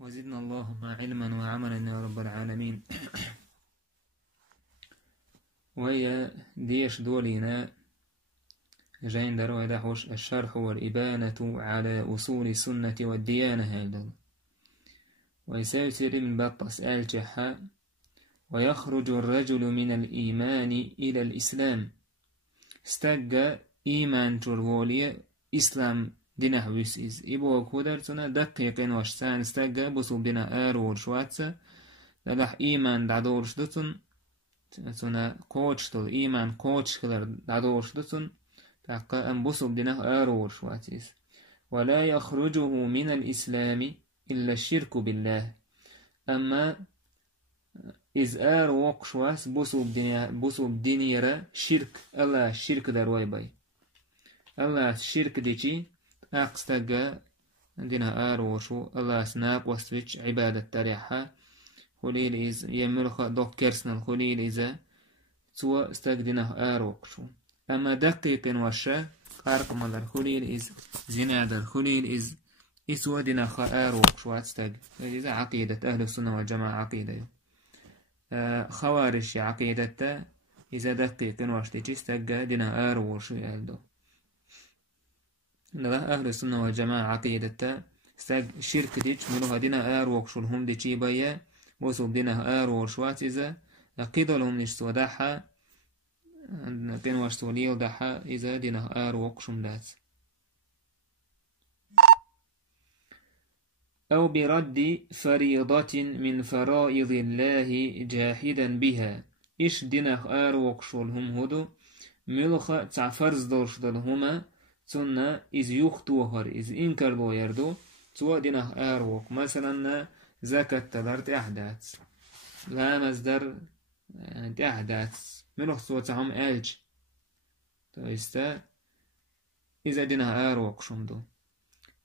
وزدنا اللهم علما وعملا يا رب العالمين. وهي ديش دولينا جاين دروا دحوش الشرح والإبانة على أصول السنة والديانة هذا ويسير من بطس الجحا ويخرج الرجل من الإيمان إلى الإسلام استجى إيمان جرولية إسلام دينه ويسيز إبو كودرتنا دقيقين واشتان استجى بسو دينا آرور شواتسا لح إيمان دعدورش دتن تنا كوتشتل إيمان كوتشكلر دعدورش دتن تحقا أن بسو دينا آرور شواتيز ولا يخرجه من الإسلام إلا الشرك بالله أما إذ وقشواس بسو بدينيرا شرك الله الشرك درواي باي الله الشرك ديجي أقستقى عندنا وشو الله سناب وستويتش عبادة تريحها خليل إذ يملخ دوك كرسنا الخليل إذا سوى استقدنا وقشو أما دقيق وشا قارق مال الخليل إذ زناد الخليل إذ إسوى دنا وقشو أستق إذا عقيدة أهل السنة والجماعة عقيدة خوارج عقيدة إذا دقيق وشتيجي استقى دنا وشو يالدو لا أهل السنة والجماعة عقيدة استق شرك ديش ملوها دنا وقشو لهم ديشي بايا وصوب دنا وشوات إذا عقيدة لهم نشتو داحا قين واشتو ليل داحا إذا دنا وقشو مدات أو برد فريضة من فرائض الله جاحدا بها إيش دينخ وقشول هم هدو ملخ تعفرز دورش دلهما تنا إز يختوهر إز إنكر لو يردو توا دينخ وق مثلا زكاة تدرت أحداث لا مصدر أحداث ملخ توا تعم ألج تايستا إذا دينخ وقشم دو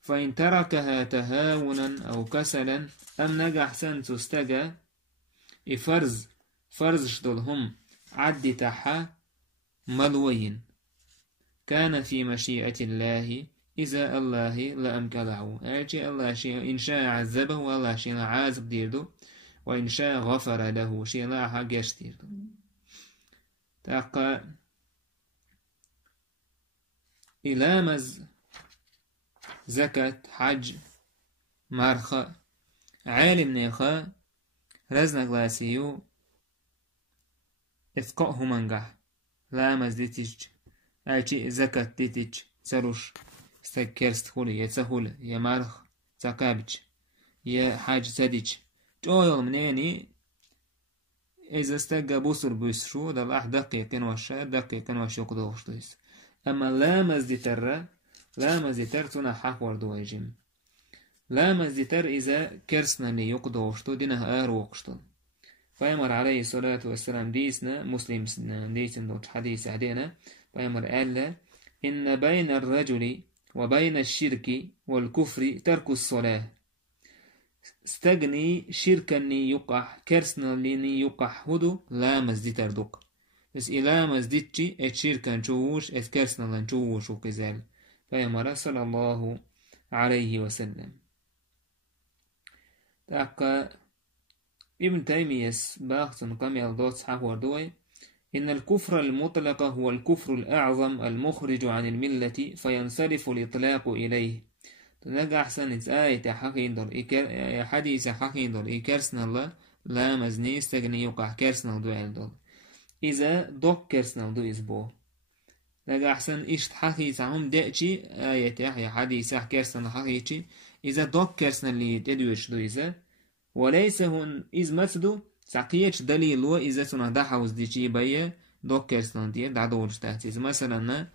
فإن تركها تهاونا أو كسلا أم نجح سن تستجى فرز شدلهم عد تحا ملوين كان في مشيئة الله إذا الله لأمكله أجي الله شيء إن شاء عذبه والله شيء عازب ديردو وإن شاء غفر له شيء لا حاجش ديردو تاقا إلامز زكاة حج مارخا عالم نيخا رزنا غلاسيو إثقاء منجح لا مزدتج أجي زكاة ديتج سروش استكرست خولي يتسهول يا مارخ تقابج يا حاج سدج جويل منيني إذا استقى بوسر بوسرو دلاح دقيقين يقدوش ديس أما لا مزدتر لا مزدتر تنا حق وردو يجم لا مزدتر إذا كرسنا لي يقدوشتو دينه وقشتو فيمر عليه الصلاة والسلام ديسنا مسلم ديسن دوش حديث عدينا فيمر قال إن بين الرجل وبين الشرك والكفر ترك الصلاة استغني شركا يقح كرسنا لي يقح هدو لا مزدتر دوك بس إلا مزدتشي اتشركا نشووش اتكرسنا لنشووش وكذال فيمر صلى الله عليه وسلم تاقا ابن تيمية باختن قميل دوت حقور دوي إن الكفر المطلق هو الكفر الأعظم المخرج عن الملة فينصرف الإطلاق إليه تنقى أحسن آية حقين دول حديث حقين دول إكرسنا الله لا مزني استغني يقع كرسنا دول إذا دوك كرسنا دو إزبو لقى أحسن إيش حقيقة هم دأتي آية يحيى حديث كرسنا حقيقي إذا دوك كرسنا اللي تدوش دو إذا وليس هون إذ مسدو ساقيتش دليل وإذا سنة دحوز ديشي بيا دوك كرسنا دي دعدورش تحت إذا مثلا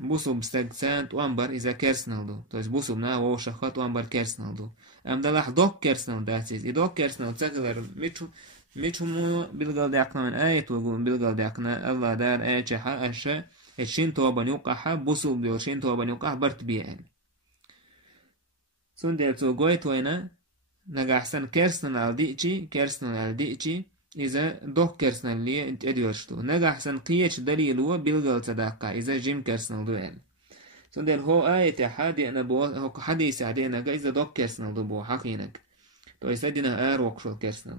بوسو بستقسان وانبر إذا كرسنا دو تويس بوسو بنا ووشخات وانبر كرسنا دو أم دلح دوك كرسنا داتيز إذا دوك كرسنا تساقلر ميتشمو بلغل داقنا من آية وقول بلغل داقنا الله دار آية شحا أشا الشين توابا يوقعها بوسو بيو شين توابا يوقع برت بيان سون دير تو قويت وينا نجا أحسن كرسنا الديتشي إذا دوك كرسنا اللي اديوشتو نجا أحسن قيتش دليل هو بلغل تداقا إذا جيم كرسنا دوال سندل هو آية حادي أنا بو هو حديث عدينا إذا دوك كرسنال دو بو حقينك تو يسدنا وقشل كرسنال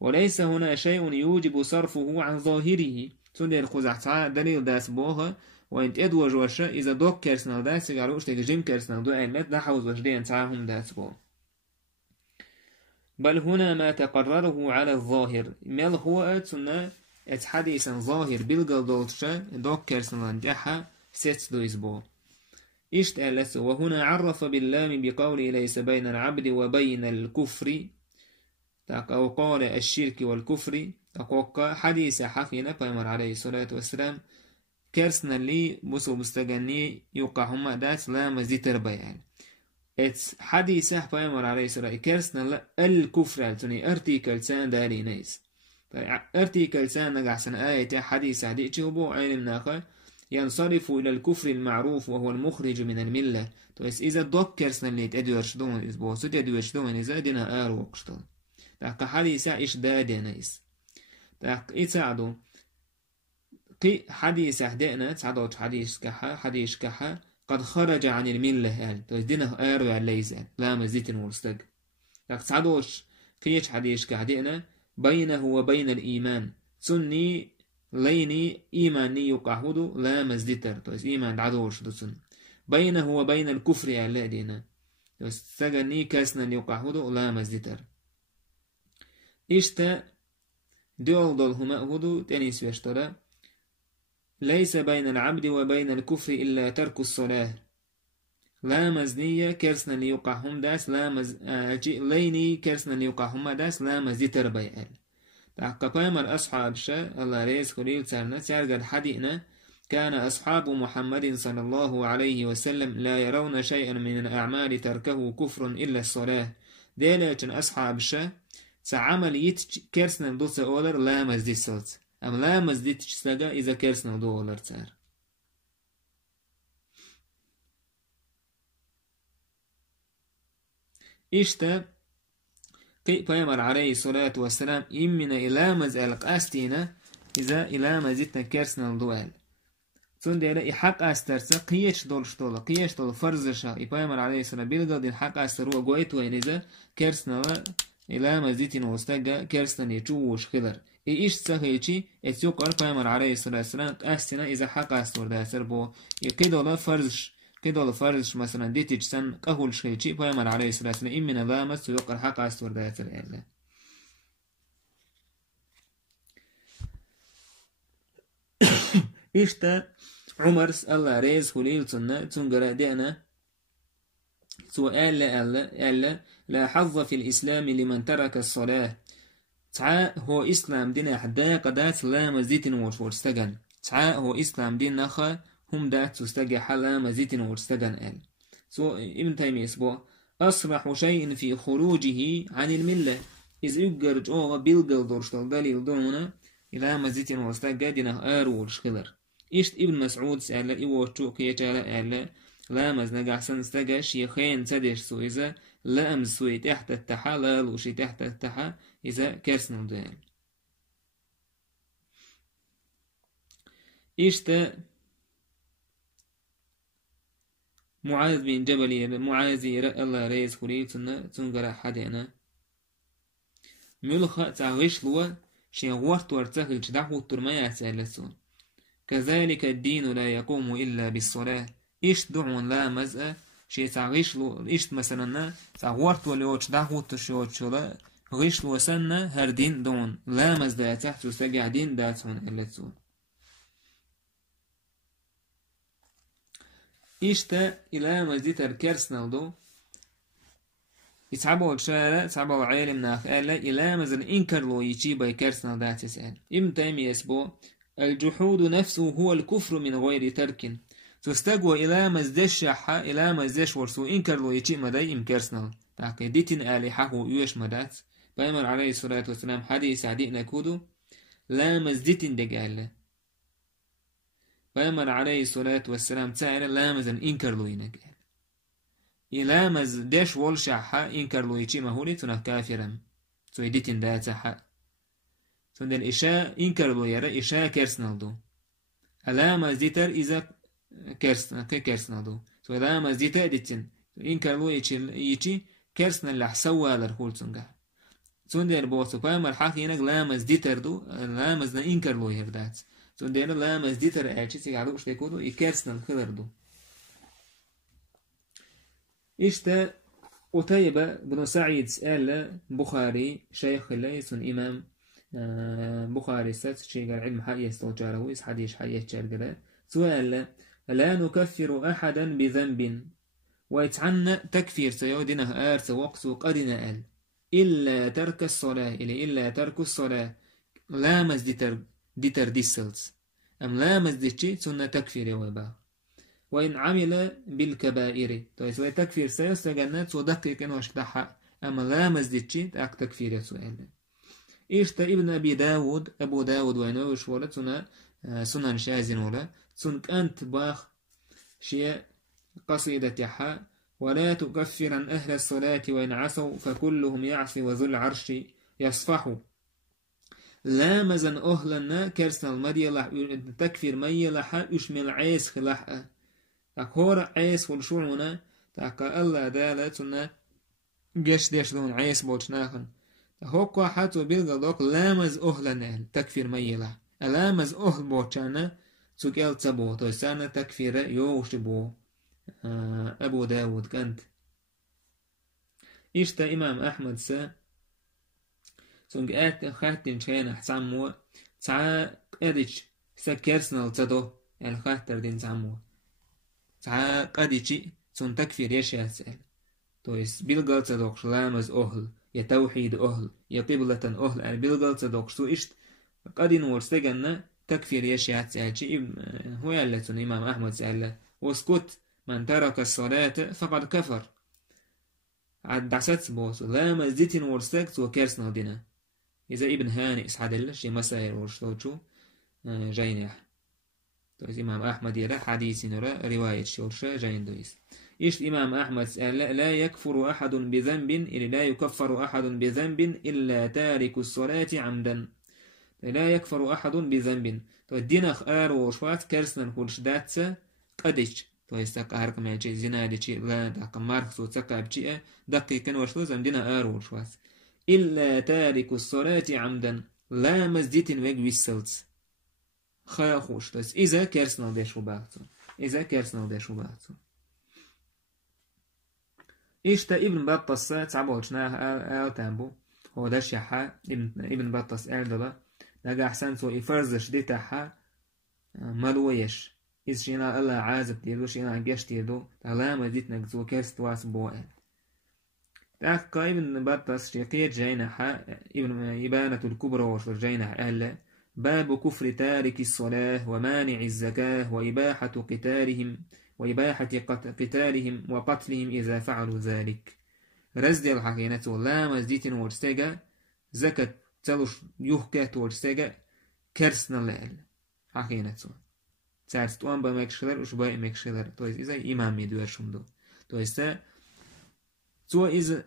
وليس هنا شيء يوجب صرفه عن ظاهره سندل خزعتا دليل داس بوها وانت ادوج وشا إذا دوك كرسنال داس يقالوش تيجي جيم كرسنال دو أعلمت لا حوز وشدين تعاهم داس بو بل هنا ما تقرره على الظاهر مال هو أتسنا حديثا ظاهر بالقل دولتشا دوك كرسنال جحا ست دو إزبو إشت ألس وهنا عرف باللام بقوله ليس بين العبد وبين الكفر أو قال الشرك والكفر أقوى حديث حقنا بيمر عليه الصلاة والسلام كرسنا لي بسو مستغني يوقعهما دات لا مزيتر بيان اتس حديث بيمر عليه الصلاة كرسنا لا الكفر تني ارتيكل سان داري نيس ارتيكل سان نقعسن آية حديث عديك هو علم ناخر ينصرف إلى الكفر المعروف وهو المخرج من الملة تويس إذا دوكرسنا اللي تدورش دومن إذا سود يدورش دومن إذا دينا وقشتل تاق حديثة إيش دادي نيس تاق إتساعدو قي حديثة دينا تساعدو حديث كحا قد خرج عن الملة تويس دينا آرو الليزة لا مزيت ورستق تاق تساعدوش قيش حديث كحدينا بينه وبين الإيمان سني ليني إيماني يقعهدو لا مزدتر تويس إيمان عدوش دوسن بينه وبين الكفر على دينا تويس سجني كاسنا يقعهدو لا مزدتر إشتا دول هما هدو تانيس يشترى ليس بين العبد وبين الكفر إلا ترك الصلاة لا مزنية كرسنا ليقعهم داس ليني كرسنا ليقعهم داس لا مزدتر بيئل تعقبامر أصحاب شا الله ريز خليل سارنا سارقد حدينا كان أصحاب محمد صلى الله عليه وسلم لا يرون شيئا من الأعمال تركه كفر إلا الصلاة ديلاتن أصحاب شا سعمل كرسنا دوس أولر لا مزدي صوت أم لا مزدي تشتغى إذا كرسنا دو أولر تار إشتا قي بيمر عليه الصلاة والسلام إمنا إلى مزال قاستينا إذا إلى مزيتنا كرسنا الدوال سند إلى حق أسترس قيش دول فرزشا بيمر عليه الصلاة بيلقى الحق أستر هو قويت وين إذا كرسنا إلى مزيتنا وستجا كرسنا يجوش خلر إيش سهيتي اتسوق بيمر عليه الصلاة والسلام قاستينا إذا حق أستر ده سربو يكيدولا فرزش كده فرض مثلا ديتج سن قهول شيء بيامر عليه الصلاة والسلام إمنا ذا مس يقر حق أستور ذات الأله إشتا عمر الله ريز خليل سنة تنقر دينا سؤال ألا لا حظ في الإسلام لمن ترك الصلاة تعا هو إسلام دين حدا قدات لا مزيت وشور استجن تعا هو إسلام دين نخا هم دات تستجى حلا مزيت ورستجن آل ابن تيمية اسبوع أصرح شيء في خروجه عن الملة إذ يجرج أوغا بيلقل دورشتال دليل دونا إلى مزيت ورستجى دينا آرو الشخلر إشت ابن مسعود سأل إيوه كي يجعل لا مزنجع سنستجى شيخين سدش سو إذا لا أمز سوي تحت التحا لا لوشي تحت التحا إذا كرسنا ديال إشت معاذ بن جبل معاذ الله ريز خليل تنقر حدنا ملخ تعيش لوا شيء وقت ورتخل جدحو الترمية سالسون كذلك الدين لا يقوم إلا بالصلاة إيش دعون لا مزأ شيء تعيش لو إيش مثلا تعورت وليوش دحو تشوت شلا غيش لو سنة هر دين دون لا مزدا تحت سجع دين داتون إلا تسون إشتا إلى مزيت الكرسنالدو يتعبوا الشارع تعبوا عالم ناخ ألا إلى مزل إنكر لو يجي باي كرسنال دات يسأل ابن تيمية يسبو الجحود نفسه هو الكفر من غير ترك تستقوى إلى مزدش حا إلى مزدش ورسو إنكر لو يجي مداي إم كرسنال تعقيدتين آلحه ويوش مدات بأمر عليه الصلاة والسلام حديث عدينا كودو لا مزدتين دقال بأمر عليه الصلاة والسلام تسائر لا مزن إنكر لو ينقال إلا مز ديش والشع حا إنكر لو يجي مهولي تنه كافرا سويدتين دات حا تند الإشاء إنكر لو يرى إشاء كرسنالدو ألا مزدتر إذا كرسنالدو تو لامز دي تأدتين إنكر لو يجي كرسنا اللي حسوا لرخولتونجا تون دير بوسو فاهم الحاكي ينك لامز دي تردو لامز نا إنكر لو يردات تون دير لامز دي تر أجي تيجعلو إيش تيكودو يكرسنا الخلردو إشتا قتيبة بن سعيد سأل بخاري شيخ الليث إمام بخاري ست شيء العلم حقيقة استوجاره حديث حقيقة شرقة سؤال لا نكفر أحدا بذنب ويتعنى تكفير سيودنا آرث وقت قدنا أل إلا ترك الصلاة إلا ترك الصلاة لامز ديتر ديسلز أم لامز ديتشي سنة تكفير يوبا وإن عمل بالكبائر طيب سوى تكفير سيستجنات ودقيق إنه أشتاحا أما لامز ديتشي تاك تكفير سؤال إيشتا ابن أبو داود وينوش ولا سنن شازن ولا سن كانت باخ شيء قصيدة حا ولا تكفرن أهل الصلاة وإن عصوا فكلهم يعصي وذو العرش يصفح لامزن أهلنا كرسنا المدي لح تكفير مي لح يشمل عيس خلح أكور عيس والشورنا تاكا الله دالتنا جش ديش دون عيس بوشناخن هوكو حتو بيلغا دوك لامز أهلنا تكفير مي لح لامز أهل بوشانا تسوكيل تبو توسانا تكفير يوش بو أبو داود كانت إشتا إمام أحمد سونج خاتن شينا حسامو تسعى قديش سكرسنا لتدو الخاتر دين سامو تسعى قديش سون تكفير يشي أسأل تويس بيلغال تدوكش لامز أهل يتوحيد أهل يقبلة أهل بيلغال تدوكش سو إشت قدين ورستغن تكفير يشي أسأل هو يالتون إمام أحمد سأل وسكت من ترك الصلاة فقد كفر عد دعسات بوس لا مزدين ورستكت وكرسنا دينا إذا ابن هاني إسحادل شي مسائل ورشتوشو جاينيح تويس إمام أحمد يرى حديث نرى رواية شورشة جاين دويس إيش إمام أحمد لا يكفر أحد بذنب إلا لا يكفر أحد بذنب إلا تارك الصلاة عمدا لا يكفر أحد بذنب تو دينخ وشوات كرسنا كلش داتسا قدش تو يستقى هرك ما يجي زنا دي لا دق ماركس وتسقى بشيء دقيقا وشلو زمدنا وشواس إلا تارك الصلاة عمدا لا مسجد ويج ويسلت خيا خوش تس إذا كرسنا ديشو باعتو إيشتا ابن بطس تعبوشنا آل تامبو هو داش يحا ابن بطس آل دبا لقى أحسن سو إفرزش دي تحا ملويش إذا شينا الله عازب تيدو شينا عجاش تيدو تعلام ديت نجزو كرست واس بوائل تاكا ابن بطس شيقية جاينحا ابن إبانة الكبرى وشر جاينح أهلا باب كفر تارك الصلاة ومانع الزكاة وإباحة قتالهم وقتلهم إذا فعلوا ذلك رزد الحقينة ولا مزديت ورستيغا زكاة تلوش يوهكات ورستيغا كرسنا لأل حقينة سارست وان با مكشلر وش با مكشلر تو إذا إمام يدور شمدو تو إذا تو إذا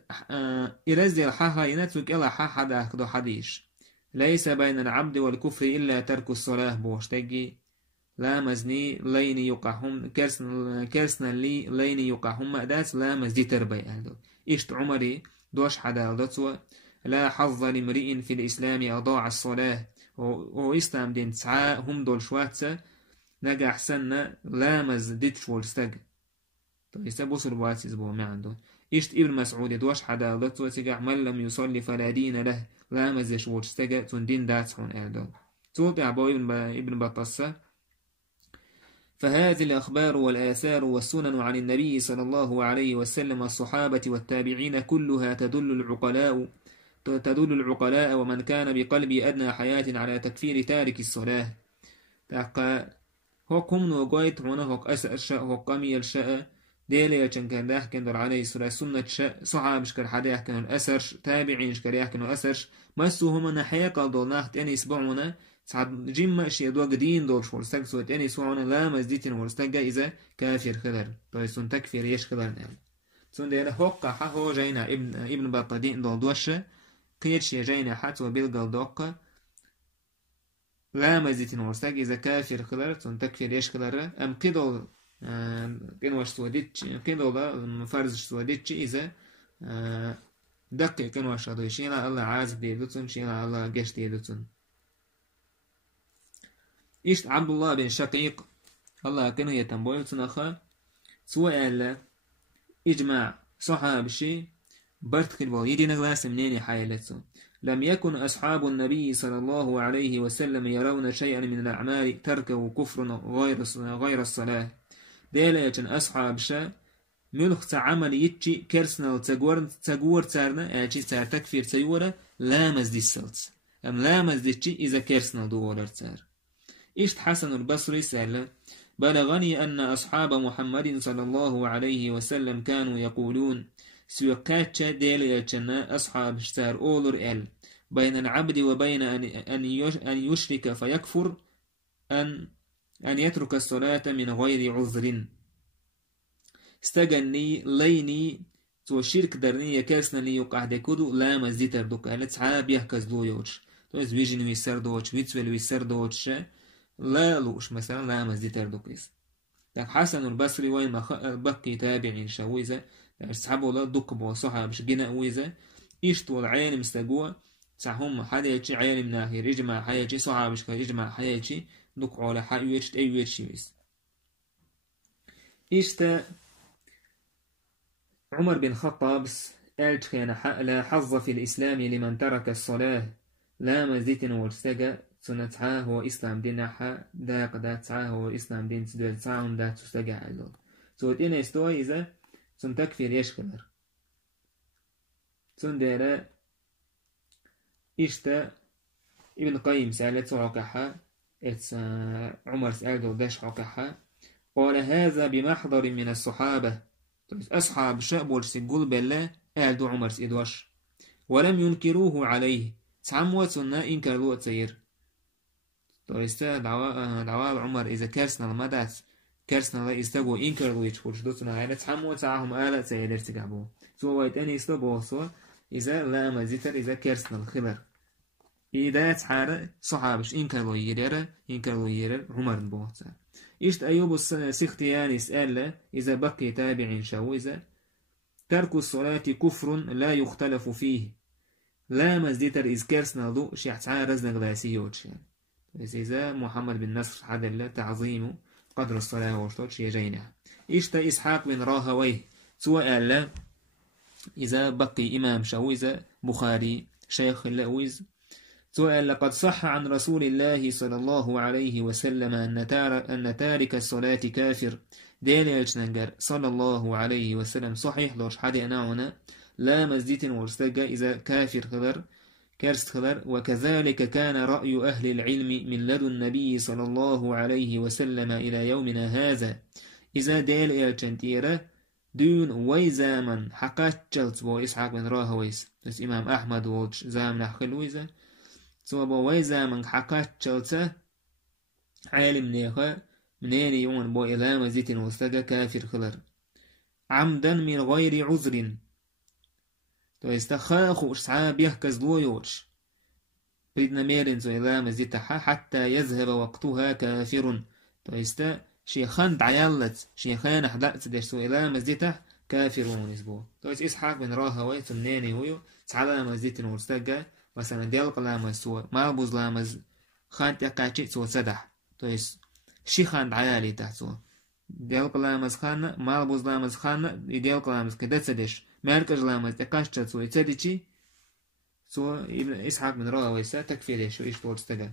إرزد الحقينة وكلا حدا كدو حديش ليس بين العبد والكفر إلا ترك الصلاة بوشتجي لا مزني لين يقعهم كرسنا لي لين يقعهم داس لا مزدي تربي أهدو إشت عمري دوش حدا لدتوا لا حظ لمرئ في الإسلام أضاع الصلاة وإسلام دين تسعى هم دول شواتسا نجا أحسن لا مزديتش والستج تو يسبوس الواسيز بو ما عنده إشت ابن مسعود دوش حدا لدتوا تجع من لم يصلي فلا دين له لا مزش والستج تندين داتحون أهدو توقع عبو ابن بطسة فهذه الأخبار والآثار والسنن عن النبي صلى الله عليه وسلم الصحابة والتابعين كلها تدل العقلاء ومن كان بقلبي أدنى حياة على تكفير تارك الصلاة تاقا هوكم نوغويت هنا هوك أسأل الشاء هوك قمي الشاء ديلي يجن كان داه كان عليه الصلاة سنة شاء صحاب شكر حداه كانوا الأسر تابعين شكرياه كانوا أسر مسوهم نحيا قال ناخ تاني يسبعونا سعد جيم شيء دوغ دين دول شول استق سوت اني سوونه لا مزديتين ورستق اذا كافر خلر تو سن تكفير يش خلر نعم سن ده حق هو جينا ابن بطدين دول دوش قيد شي جينا حتى وبيلقى دوق لا مزديتين ورستق اذا كافر خلر سن تكفير يش خلر ام قدول كنواش سوديتش كنولا فرز سوديتش إذا دقيق كنواش هذا شيء الله عاز ديدوتون شيء الله جش ديدوتون إيش عبد الله بن شقيق الله كانوا يتنبؤون تنخا سواء إجماع صحابة شيء برتقل واليدين غلاس منين حيلتهم لم يكن أصحاب النبي صلى الله عليه وسلم يرون شيئا من الأعمال تركه كفر غير الصلاة ديلة أصحاب شا ملخ عمل يتشي كرسنا تقور تارنا أجي تار تكفير تيورا لا مزدي السلط أم لا مزدي إذا كرسنا دور تار إشت حسن البصري سأل بلغني أن أصحاب محمد صلى الله عليه وسلم كانوا يقولون سيقاتش ديليتشنا أصحاب شتار أولر إل بين العبد وبين أن يشرك فيكفر أن يترك الصلاة من غير عذر استغني ليني تو شرك درني يكاسنا لي يقعد كدو لا مزيتر دوك ألا تعاب يحكز دو يوش تو زويجن ويسر دوش ويتسول ويسر دوش لا لوش مثلا لا مزيتر دوكيس حسن البصري وين بقي تابعين شويزة أصحابه لا دوك بوصحة مش جنا ويزة إيشتو العين مستجوا سهم حياتي عين من آخر يجمع حياتي صعب مش يجمع حياتي دوك على حيوتش أيوتش ويز إيشتا عمر بن خطاب قالت كان لا حظ في الإسلام لمن ترك الصلاة لا مزيت ورسجا سنتها هو إسلام دينها دا قداتها هو إسلام دين تدرسها دا تستجع الله سوتين استوى إذا سن تكفير يشكلر سن ديرا إشتا ابن قيم سألت عقحة عمر سألته داش عقحة قال هذا بمحضر من الصحابة أصحاب شعب سيقول بالله قالوا عمر سيدوش ولم ينكروه عليه تعموا سنة إنكر الوقت سير تويستا دعوة عمر إذا كرسنا المدات كرسنا لا يستقوا إنكر الوقت فرشدوتنا عينة تعموا تعهم آلة سيدر تقعبوا سوى ويتاني يستقوا سوى إذا لا مزيتر إذا كرسنا الخبر إذا تعالى صحابش إنكر الوير عمر بوهتا إشت أيوب السختياني سأل إذا بقي تابع شويزة ترك الصلاة كفر لا يختلف فيه لا مزديتر إذ كرسنا ضوء شيعتعا رزنا غلاسيوتش إذا محمد بن نصر حد الله تعظيم قدر الصلاة وشتوتش يجينها إشت إسحاق بن راهويه سؤال إذا بقي إمام شويزة بخاري شيخ اللويز سؤال لقد صح عن رسول الله صلى الله عليه وسلم أن تارك الصلاة كافر ديليلش ننجر صلى الله عليه وسلم صحيح لوش حدي أناونا لا مزديت ورستجا إذا كافر خضر كرست خضر وكذلك كان رأي أهل العلم من لدن النبي صلى الله عليه وسلم إلى يومنا هذا إذا ديليلش تنتيره دون ويزامن حقات جلت بو إسحاق بن راهويس بس إمام أحمد وولش زامن أخلويزة سوى بويزا من حقات شلته عالم نيخا منين يوم بو إلى مزيت وستجا كافر خلر عمدا من غير عذر تو يستخاخو صعاب يحكز لويوش بدنا ميرن سو إلى مزيت حتى يذهب وقتها كافر تو يستا شيخان دعيالت شيخان حدقت ديش سو إلى مزيت كافر ونسبو تو إسحاق بن راهوي تمنيني هويو تعالى مزيت وستجا مثلا ديالق لامز سوى مالبوز لامز خانت يقاتشي سوى سدح تويس شي خانت عيالي تحت سوى ديالق لامز خانة مالبوز لامز خانة ديالق لامز كدت سدش ماركج لامز يقاتشي سوى يتسدشي سوى ابن إسحاق من راويسا تكفيري شو إيش بول استقل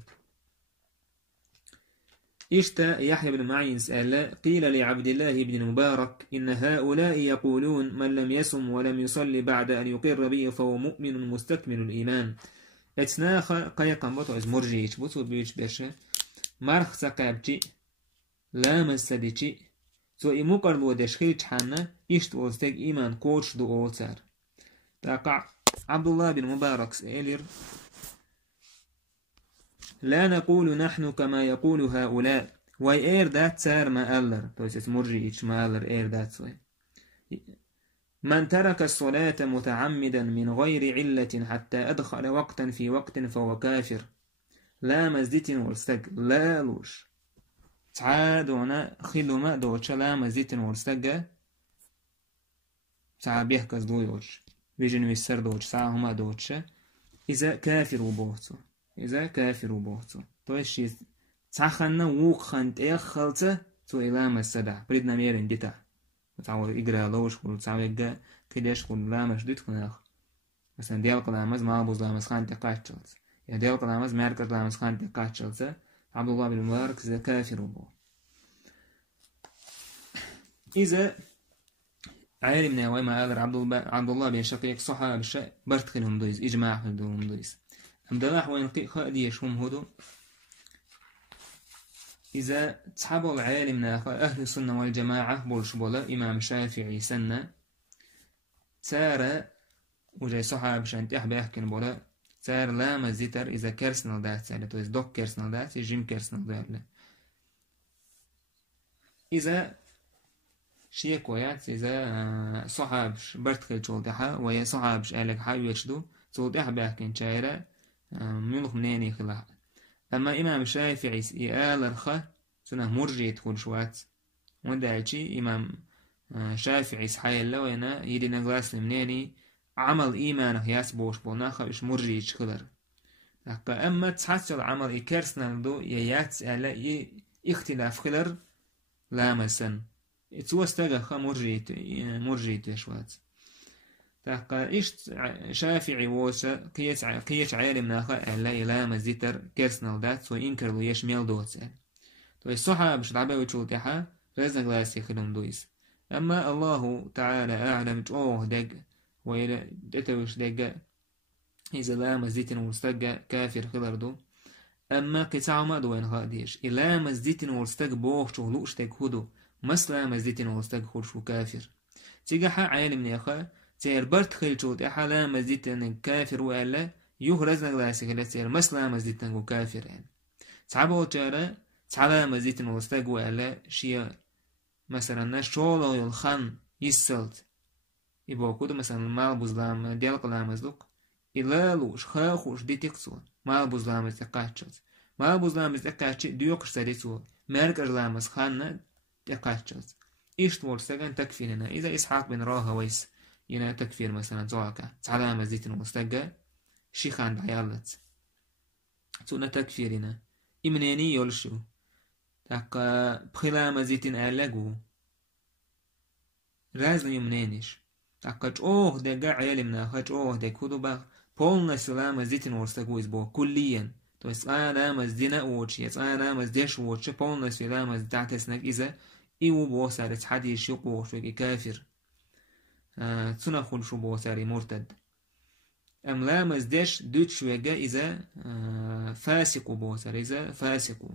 إشتا يحيى بن معين سأل قيل لعبد الله بن مبارك إن هؤلاء يقولون من لم يصم ولم يصلي بعد أن يقر به فهو مؤمن مستكمل الإيمان اتناخ قيقا بطو از مرجيش بطو بيش بشا مرخ سقابتي لا مسدتي سو إمو قربو دشخيج حانا إشت وستيق إيمان كوش دو أولتار تاقع عبد الله بن مبارك سألير لا نقول نحن كما يقول هؤلاء واي اير دات سار ما ألر تويس مرجيش ما ألر اير دات سوي من ترك الصلاة متعمدا من غير علة حتى أدخل وقتا في وقت فهو كافر لا مزدت والسج لا لوش تعادونا خدمة دوتش لام زيتن ورستجا تعا بيحكز دويوش بيجن ويسر دوتش تعا هما دوتش إذا كافر وبوهتو إذا كافر وبوهتو تويشي تعخنا ووخنت إيه خلطة تو إلام السدع بريدنا ميرين ديتا تعاو إقرأ لوش كل تعاو يقا كداش كل لامش ديت كناخ مثلا ديال قلامز ما أبوز لامز خانتي قاتشلت يا ديال قلامز ماركز لامز خانتي قاتشلت عبد الله بن مبارك إذا كافر وبوه إذا عالمنا وما قال عبد الله بن شقيق صحاب الشيء برتخلهم دويز إجماع خلدهم دويز أمدلاح وين خاديش هم هدو إذا تصحبوا العالمنا أهل السنة والجماعة بولش بولا إمام شافعي سنة تارى وجاي صحاب شانت أحبه أحكن بولا تار لا مزيتر إذا كرسنال دات يعني تويز دوك كرسنال دات جيم كرسنال دات إذا شيء كويس إذا صحابش برتخل شولتها ويا صحابش قالك حاول يشدو شولتها بحكين شايرة ملوك منيني خلاها أما إمام الشافعي إيال الخ سنة مرجي يدخل شوات وداعي إمام شافعي سحايا اللوينة يدينا غلاس منيني عمل إيمانه ياسبوش بولناخ إش مرجي يدخلر أما تحصل عمل إكرسنا دو ييات على اختلاف خلر لا مسن اتوستغا خا مرجي تشوات تاقا إيش شافعي ووسا قيت عالم ناخا ألا إلا مزيتر كرسنال دات سو إنكر لو يشميل دوت تو الصحابة بش العبا ويشولتها رزق لاسي خلهم دويس أما الله تعالى أعلم جوه دق وإلى دتوش دق إذا لا مزيتن ورستقا كافر خلر دو أما قطع ما دوين خاديش إلا مزيتن ورستق بوخ شغلوش تك هدو مسلا مزيتن ورستق خلشو كافر تيجاها عالم نيخا تير برت خلشوت إحالا مزيتن كافر وإلا يهرز نغلاسي خلا تير مسلا مزيتن كافر يعني تعبو تيرا تعالى مزيتن ورستق وإلا شيا مثلا نشولو يلخان يسلت يبقى كده مثلا مال بزلام ديال قلام مزلوك إلا لوش خاخوش دي تكسو مال بزلام تقاتشت مال بزلام تقاتش ديوكش سادسو مركز لامس خاننا تقاتشت إيش تور سجن تكفيرنا إذا إسحاق بن راهويس ينا تكفير مثلا زوكا تعالى مزيتن مستجا شيخان دعيالت تونا تكفيرنا إمنيني يلشو تاقا بخلا مزيتن ألقو رازن يمنينش تاقا جوه دقا علمنا خجوه دكودو باغ بولنا سلام مزيتن ورستقو إزبو كليا تو إسلام مزدنا ووشي إسلام مزدش ووشي بولنا سلام مزدعتسنك إذا إيو بوسارة حدي شيقو شوكي كافر تنخل شو بوساري مرتد أم لا مزدش دوت شوكا إذا فاسقو بوساري إذا فاسقو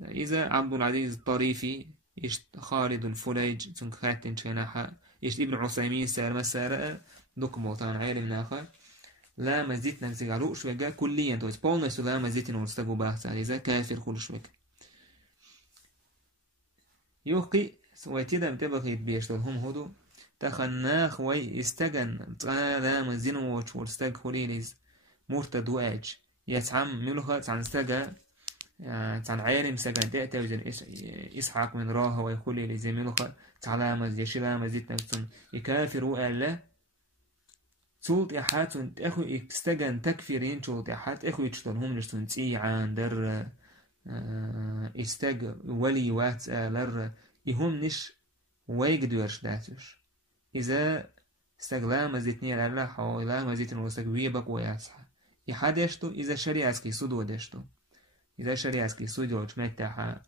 إذا عبد العزيز الطريفي إيش خالد الفليج تنخاتن شناحا إيش ابن عثيمين سار مسارة دوك بوطان عالم ناخر لا مزيت نكزيغالو شوكا كليا تويس بولنا سلا مزيت نورستقو باحث إذا كافر كل شوكا يوقي سويتيدا متبخيت بيشتل هم هدو تخناخ وي استجن طالا مزين ووش ورستق خليليز مرتد واج يتعم ملوخة عن استجا عن عالم سجن تأتي وزن إسحاق من راها ويخليليز ملوخة تعالى مز يشيلا مزيت نفسن يكافر وقال تولت إحاتون تأخو استجن تكفيرين تولت إحات أخو يشتل هم نشتن تيعان در استج ولي وات لر يهم نش ويجدورش داتش إذا استغلا مزيتني على حوالي مزيتن وستقوي بقوي يصح يحدشتو إذا شريعسكي سودو دشتو إذا شريعسكي سودو جمعتها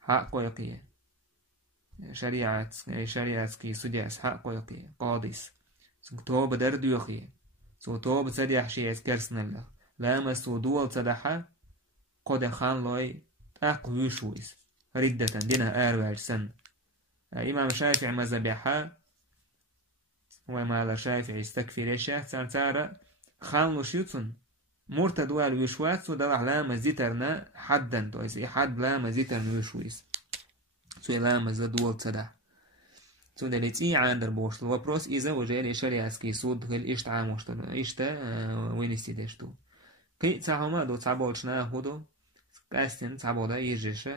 حق قويقية شريعسكي سودياس حق قويقية قاضيس سكتوب دردوخية سكتوب تديح شيء كرسنا الله لا مسو دول تدحا قد خان لوي أقوي شويس ردة دينا أربع سن إمام شافعي مذبحها وما لا شافعي استكفر الشيخ تارا خان لو شيوتن مرتد والوشوات ودل على مزيترنا حدا تويس حد لا مزيترنا وشويس سو لا مزدول تدا سو دلتي عند البوشت الوبروس إذا وجالي شريعسكي سود غير إيش تعاموشتن إيش تا وين استيدشتو كي تعهما دو تعبولشنا هدو كاستن تعبودا يجيش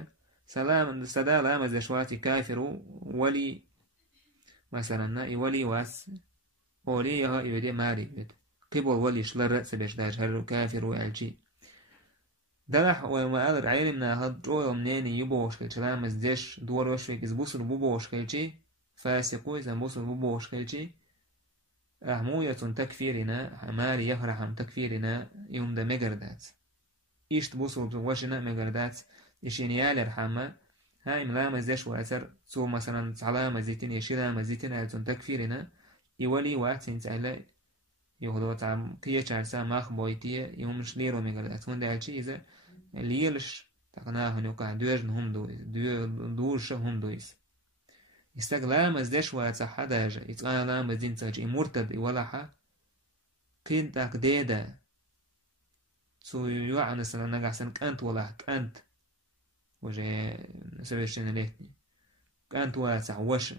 سلام سدالة مزشواتي كافر ولي مثلا ولي واس ولي يها يودي ماري بيت قبل ولي شلر سبش داش هر كافر والجي دلح وما قال عيل من هاد جو منين يبوش كلام مزدش دور وشوي كزبوس البوبوش كيجي فاسقوي زنبوس البوبوش كيجي أهموية تكفيرنا ماري يفرح تكفيرنا يوم ده مجردات إيش تبوسوا وشنا مجردات إشينيال الرحمة هاي ملا مزدش وأثر سو مثلا على مزيتين يشيلها مزيتين على تكفيرنا يولي وقت على يهودو تعم قية شارسا ماخ بويتية يوم شليرو مجردات هون ده الشيء إذا ليلش تقناه نوقع دوجن هم دويس دوش هم دويس يستقلا مزدش وأثر حداجة يتقال مزين تاج مرتد ولاحة كنت أقديدا سو يوعى مثلا نجح سنة كانت ولا كانت وجه سويشن ليتني كانت واسع وش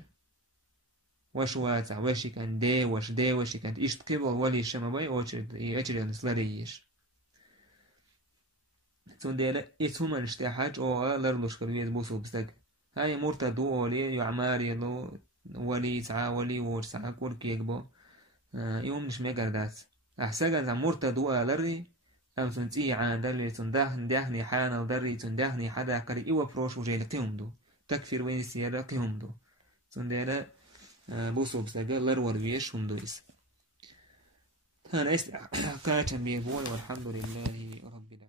واسع وش كان دي وش كانت إيش تقبل ولي الشما باي أجري نسلريش سون ديلا إسهم الاشتحاج أو لرلوش كرويز بوسو بستق هاي مرتدو ولي يعماري لو ولي ساعة ولي وش ساعة كورك يكبو يوم نش مقردات أحساقا زا مرتدو لري أم سنتي عن دري تندهني حانا ودري تندهني حدا كري إيوا بروش وجيل قيمدو تكفير وين السيارة قيمدو تندهني بوسو بستق لرور ويش هم دويس هانا حكاية بيبول والحمد لله رب العالمين.